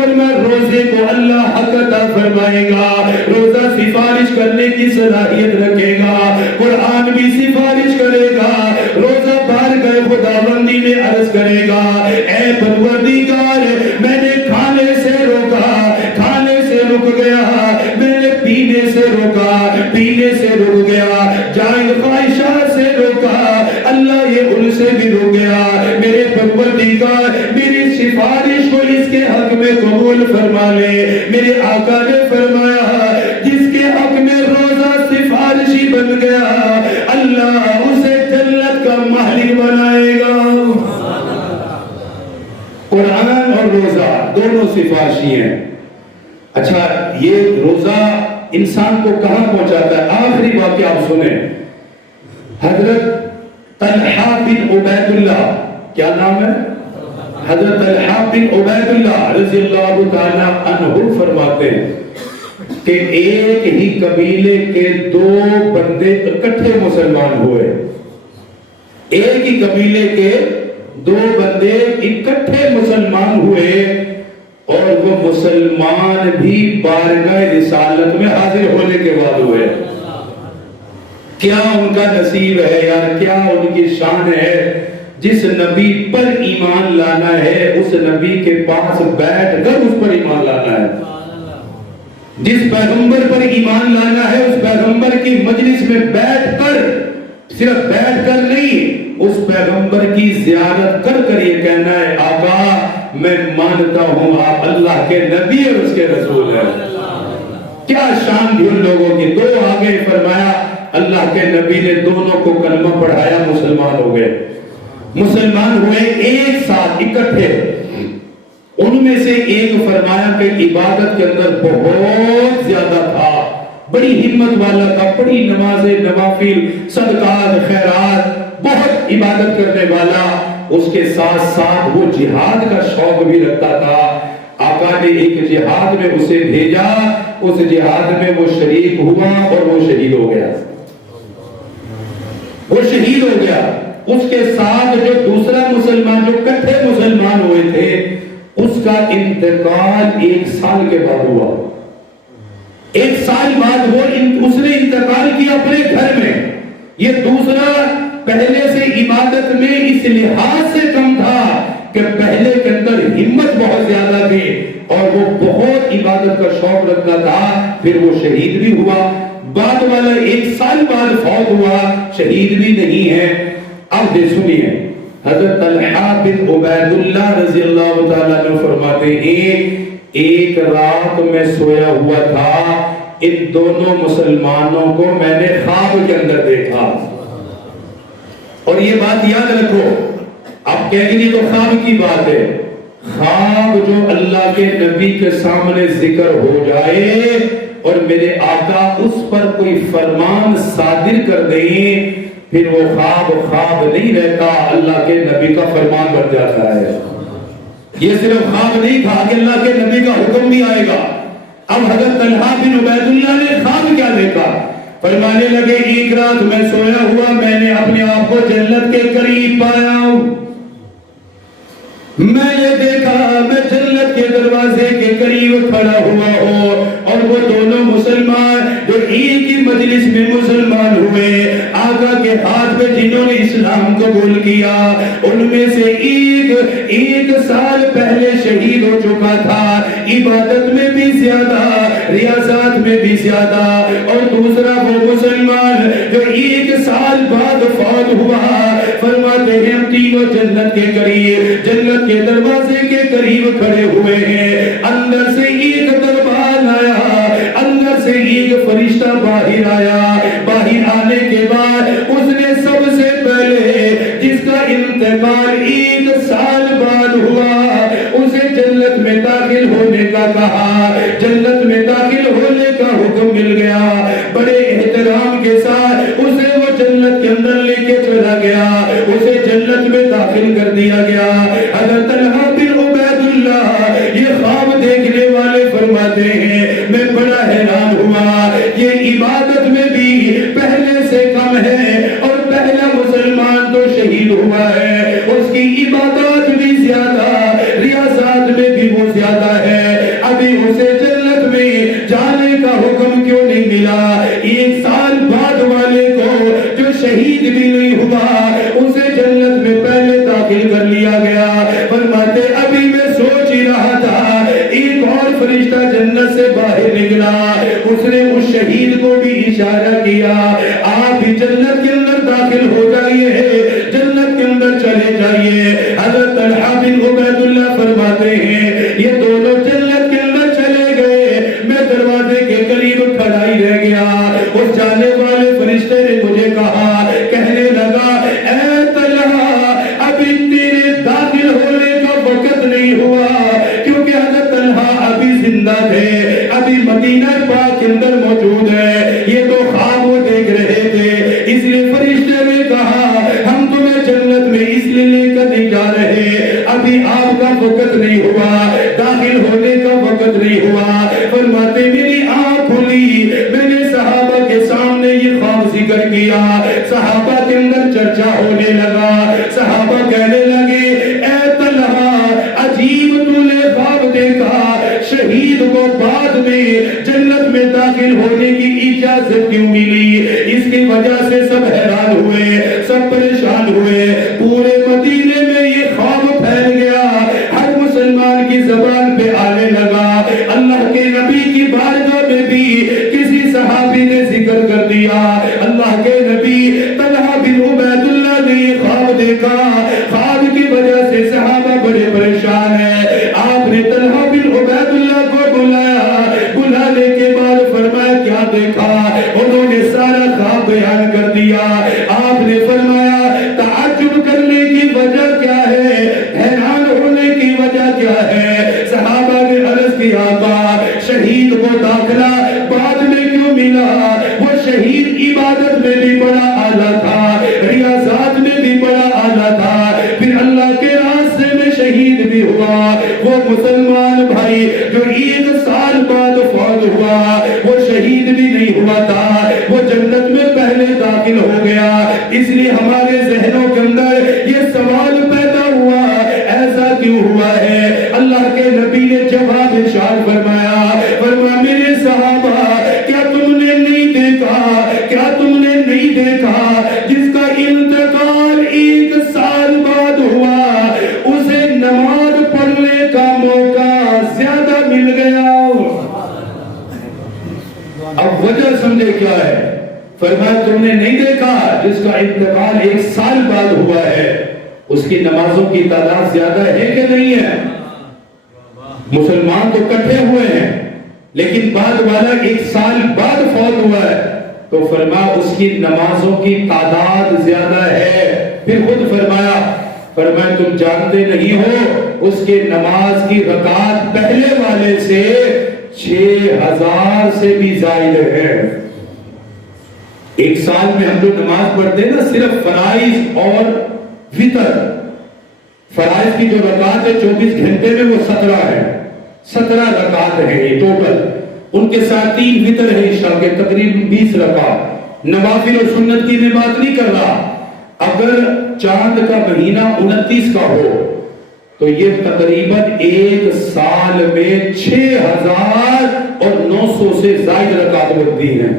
روزے کو اللہ حق عطا فرمائے گا، روزہ سفارش کرنے کی صلاحیت رکھے گا، قرآن بھی سفارش کرے گا، روزہ بارگاہ خداوندی میں عرض کرے گا اے پروردگار میں نے کھانے سے روکا، کھانے سے رک گیا، میں نے پینے سے روکا، پینے سے رک گیا، جائز خواہشات سے روکا، اللہ یہ ان سے بھی رک گیا، میرے پروردگار میری سفارش کو اس کے حق میں قبول فرما لے۔ میرے آقا نے فرمایا جس کے حق میں روزہ سفارشی بن گیا اللہ اسے جنت کا مالک بنائے گا۔ قرآن اور روزہ دونوں سفارشی ہیں۔ اچھا یہ روزہ انسان کو کہاں پہنچاتا ہے؟ آخری واقعہ آپ سنیں، حضرت طلحہ بن عبید اللہ، کیا نام ہے؟ حضرت طلحہ بن عبید اللہ رضی اللہ تعالیٰ عنہ فرماتے ہیں کہ ایک ہی قبیلے کے دو بندے اکٹھے مسلمان ہوئے، ایک ہی قبیلے کے دو بندے اکٹھے مسلمان ہوئے اور وہ مسلمان بھی بارگاہ رسالت میں حاضر ہونے کے بعد ہوئے۔ کیا ان کا نصیب ہے یار، کیا ان کی شان ہے، جس نبی پر ایمان لانا ہے اس نبی کے پاس بیٹھ کر اس پر ایمان لانا ہے، جس پیغمبر پر ایمان لانا ہے اس پیغمبر کی مجلس میں بیٹھ کر، صرف بیٹھ کر نہیں، اس پیغمبر کی زیارت کر کر یہ کہنا ہے آقا میں مانتا ہوں آپ اللہ کے نبی اور اس کے رسول ہیں۔ کیا شان تھی ان لوگوں کی، دو آگے فرمایا اللہ کے نبی نے دونوں کو کلمہ پڑھایا، مسلمان ہو گئے، مسلمان ہوئے ایک ساتھ اکٹھے۔ ان میں سے ایک فرمایا کہ عبادت کے اندر بہت زیادہ تھا، بڑی ہمت والا تھا، بڑی نمازیں نوافل صدقات خیرات بہت عبادت کرنے والا، اس کے ساتھ ساتھ وہ جہاد کا شوق بھی رکھتا تھا۔ آقا نے ایک جہاد میں اسے بھیجا، اس جہاد میں وہ شریک ہوا اور وہ شہید ہو گیا، وہ شہید ہو گیا۔ اس کے ساتھ جو دوسرا مسلمان جو کٹھے مسلمان ہوئے تھے اس کا انتقال ایک سال کے بعد ہوا، ایک سال بعد اس نے انتقال کیا اپنے گھر میں۔ یہ دوسرا پہلے سے عبادت میں اس لحاظ سے کم تھا کہ پہلے کے اندر ہمت بہت زیادہ تھی اور وہ بہت عبادت کا شوق رکھتا تھا، پھر وہ شہید بھی ہوا۔ بعد والا ایک سال بعد فوت ہوا، شہید بھی نہیں ہے۔ اب دے سنیے حضرت طلحہ بن عبید اللہ رضی اللہ تعالیٰ نے فرماتے ہیں ایک رات میں سویا ہوا تھا، ان دونوں مسلمانوں کو میں نے خواب کے اندر دیکھا۔ اور یہ بات یاد رکھو، آپ کہیں گے تو خواب کی بات ہے، خواب جو اللہ کے نبی کے سامنے ذکر ہو جائے اور میرے آقا اس پر کوئی فرمان صادر کر دیں پھر وہ خواب خواب نہیں رہتا، اللہ کے نبی کا فرمان بن جاتا ہے۔ یہ صرف خواب نہیں تھا کہ اللہ کے نبی کا حکم بھی آئے گا۔ اب حضرت طلحہ بن عبید اللہ نے خواب کیا دیکھا؟ فرمانے لگے ایک رات میں سویا ہوا، میں نے اپنے آپ کو جنت کے قریب پایا ہوں، میں یہ دیکھا میں جنت کے دروازے کے قریب کھڑا ہوا ہوں اور وہ دونوں مسلمان جو ایک ہی مجلس میں مسلمان ہوئے، آقا کے ہاتھ میں جنہوں نے اسلام قبول کیا ان میں سے ایک سال پہلے شہید ہو چکا تھا، عبادت میں بھی زیادہ ریاضات میں بھی زیادہ، اور دوسرا وہ مسلمان جو ایک سال بعد فوت ہوا، فرماتے ہیں ہم تینوں جنت کے قریب، جنت کے دروازے کے قریب کھڑے ہوئے ہیں، اندر سے ایک دربان آیا، اندر سے ایک فرشتہ باہر آیا، باہر آنے کے بعد اس نے سب سے پہلے جس کا انتقال ایک سال بعد ہوا اسے جنت میں داخل ہونے کا کہا، جنت میں داخل ہونے کا حکم مل گیا، بڑے احترام کے ساتھ اسے وہ جنت کے اندر لے کے چلا گیا، اسے جنت میں داخل کر دیا گیا۔ حضرت طلحہ بن عبید اللہ یہ خواب دیکھنے والے فرماتے ہیں میں بڑا حیران ہوا، یہ عبادت میں بھی پہلے سے کم ہے اور پہلا مسلمان تو شہید ہوا ہے، اس کی عبادات بھی زیادہ ریاضات میں بھی وہ زیادہ ہے، ابھی اسے جنت میں جانے کا حکم کیوں نہیں ملا؟ 1 سال بعد والے کو جو شہید بھی نہیں ہوا اسے جنت میں پہلے داخل کر لیا گیا۔ فرماتے ابھی میں سوچ ہی رہا تھا، ایک اور فرشتہ جنت سے باہر نکلا، اس نے اس شہید کو بھی اشارہ کیا، آپ بھی جنت کے اندر داخل ہو جائیے، جنت کے اندر چلے جائیے۔ حضرت طلحہ بن عبید اللہ فرماتے ہیں یہ دونوں جنت کے اندر چلے گئے، میں دروازے کے قریب کھڑا ہی رہ گیا۔ اس جانے والے فرشتے نے مجھے کہا، کہنے لگا اے طلحہ ابھی تیرے داخل ہونے کا وقت نہیں ہوا، کیونکہ حضرت طلحہ ابھی زندہ تھے، ابھی مدینہ پاک کے اندر موجود ہے، یہ تو خواب وہ دیکھ رہے تھے۔ اس لیے فرشتے نے کہا ہم تمہیں جنت میں اس لیے لے کر نہیں جا رہے، ابھی آپ کا وقت نہیں ہوا، داخل ہونے کا وقت نہیں ہوا۔ فرماتے میری آنکھ کھلی، میں نے صحابہ کے سامنے یہ خواب ذکر کیا، صحابہ کے اندر چرچا ہونے لگا، صحابہ کہنے لگے اے طلحہ عجیب تو نے خواب دیکھا، شہید کو بعد میں جنت میں داخل ہونے کی اجازت کیوں ملی؟ اس کی وجہ سے سب حیران ہوئے، سب پریشان ہوئے، پورے مدینے میں یہ خواب پھیل گیا، ہر مسلمان کی زبان پہ آنے لگا۔ اللہ کے نبی کی بارگاہ میں بھی کسی صحابی نے ذکر کر دیا، اللہ کے نبی طلحہ بن عبید اللہ نے یہ خواب دیکھا، خواب کی وجہ سے صحابہ بڑے پریشان ہیں۔ آپ نے طلحہ بن عبید اللہ کو بلایا، بلانے کے بعد فرمایا کیا دیکھا؟ انہوں نے سارا خواب بیان کر دیا۔ آپ نے فرمایا تعجب کرنے کی وجہ کیا ہے، حیران ہونے کی وجہ کیا ہے؟ صحابہ نے عرض کیا آقا شہید کو داخلہ بعد میں کیوں ملا؟ وہ شہید عبادت میں بھی بڑا اعلیٰ تھا، ریاضات میں بھی بڑا اعلیٰ تھا، پھر اللہ کے راستے میں شہید بھی ہوا۔ وہ مسلمان بھائی جو 1 سال بعد فوت ہوا وہ شہید بھی نہیں ہوا تھا، وہ جنت میں پہلے داخل ہو گیا۔ اس لیے ہمارے ذہنوں کے اندر یہ سوال پیدا ہوا ایسا کیوں ہوا ہے؟ اللہ کے نبی نے جواب ارشاد فرمایا، فرمایا میرے صحابہ کیا تم نے نہیں دیکھا، کیا تم نے نہیں دیکھا جس کا انتقال 1 سال بعد ہوا اسے نماز پڑھنے کا موقع زیادہ مل گیا؟ اب وجہ سمجھے کیا ہے؟ فرمایا تم نے نہیں دیکھا جس کا انتقال 1 سال بعد ہوا ہے اس کی نمازوں کی تعداد زیادہ ہے کہ نہیں ہے؟ مسلمان تو کٹھے ہوئے ہیں لیکن بعد والا 1 سال بعد فوت ہوا ہے تو فرمایا اس کی نمازوں کی تعداد زیادہ ہے۔ پھر خود فرمایا تم جانتے نہیں ہو اس کے نماز کی رکعت پہلے والے سے 6000 سے بھی زائد ہے۔ 1 سال میں ہم جو نماز پڑھتے ہیں نا صرف فرائض اور وتر، فرائض کی جو رکعت ہے 24 گھنٹے میں وہ 17 ہے، 17 رکعت ہے یہ ٹوٹل، ان کے ساتھ 3 وتر ہے عشاء کے تقریباً 20 رکعت۔ نوافل اور سنت کی میں بات نہیں کر رہا، اگر چاند کا مہینہ 29 کا ہو تو یہ تقریباً 1 سال میں 6900 سے زائد رکعت بنتی ہیں۔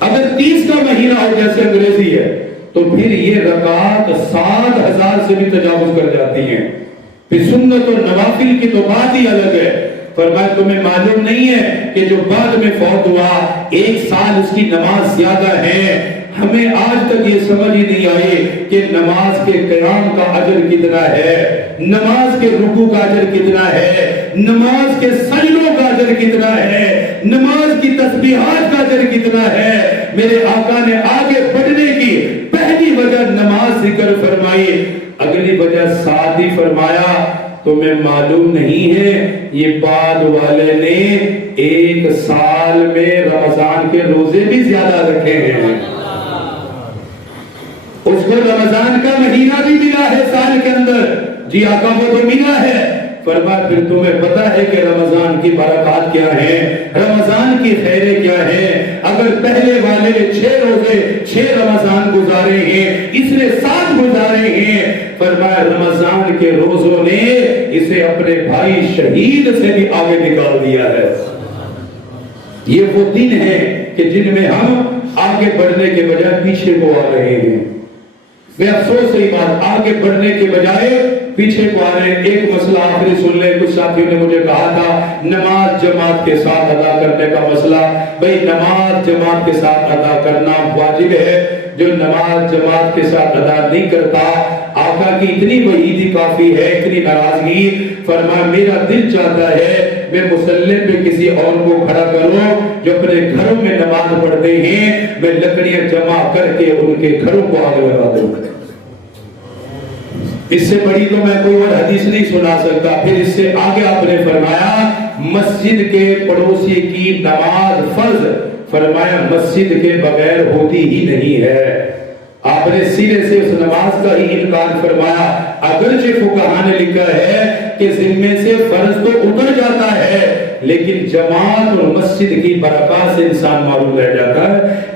اگر 30 کا مہینہ ہو جیسے انگریزی ہے تو پھر یہ رکعت 7000 سے بھی تجاوز کر جاتی ہیں۔ پھر سنت اور نوافل کی تو بات ہی الگ ہے۔ فرمایا تمہیں معلوم نہیں ہے کہ جو بعد میں فوت ہوا 1 سال اس کی نماز زیادہ ہے؟ ہمیں آج تک یہ سمجھ ہی نہیں آئی کہ نماز کے قیام کا اجر کتنا ہے، نماز کے رکوع کا اجر کتنا ہے، نماز کے سجدوں کا اجر کتنا ہے، نماز کی تسبیحات کا اجر کتنا ہے۔ میرے آقا نے آگے بڑھنے کی پہلی وجہ نماز ذکر فرمائی، اگلی وجہ ساتھ ہی فرمایا تمہیں معلوم نہیں ہے یہ بعد والے نے 1 سال میں رمضان کے روزے بھی زیادہ رکھے ہیں، اس کو رمضان کا مہینہ بھی ملا ہے سال کے اندر۔ جی آقا وہ تو ملا ہے فرمایا پھر تمہیں پتا ہے کہ رمضان کی برکات کیا ہے، رمضان کی خیریں کیا ہے؟ اگر پہلے والے 6 روزے 6 رمضان گزارے ہیں، اس نے 7 گزارے ہیں، فرمایا رمضان کے روزوں نے اسے اپنے بھائی شہید سے بھی آگے نکال دیا ہے۔ یہ وہ دن ہے کہ جن میں ہم آگے بڑھنے کے بجائے پیچھے کو آ رہے ہیں۔ میں افسوس سے بات، آگے بڑھنے کے بجائے پیچھے کو آ رہے ہیں۔ ایک مسئلہ آخری سن لیں، کچھ ساتھیوں نے مجھے کہا تھا نماز جماعت کے ساتھ ادا کرنے کا مسئلہ۔ بھئی نماز جماعت کے ساتھ ادا کرنا واجب ہے، جو نماز جماعت کے ساتھ ادا نہیں کرتا، آقا کی اتنی وعید کافی ہے، اتنی ناراضگی، فرمایا میرا دل چاہتا ہے میں مصلی پہ کسی اور کو کھڑا کروں جو اپنے گھروں میں نماز پڑھتے ہیں، میں لکڑیاں جمع کر کے ان کے گھروں کو آگ لگا دوں۔ اس سے بڑی تو میں کوئی اور حدیث نہیں سنا سکتا۔ پھر اس سے آگے آپ نے فرمایا مسجد کے پڑوسی کی نماز فرض، فرمایا مسجد کے بغیر ہوتی ہی نہیں ہے۔ آپ نے سیدھے سے اس نماز کا ہی انکار فرمایا، اگرچہ فقہاء نے لکھا ہے کہ ذمے سے فرض تو اتر جاتا ہے، لیکن جماعت اور مسجد کی برکات سے انسان معروف رہ جاتا ہے۔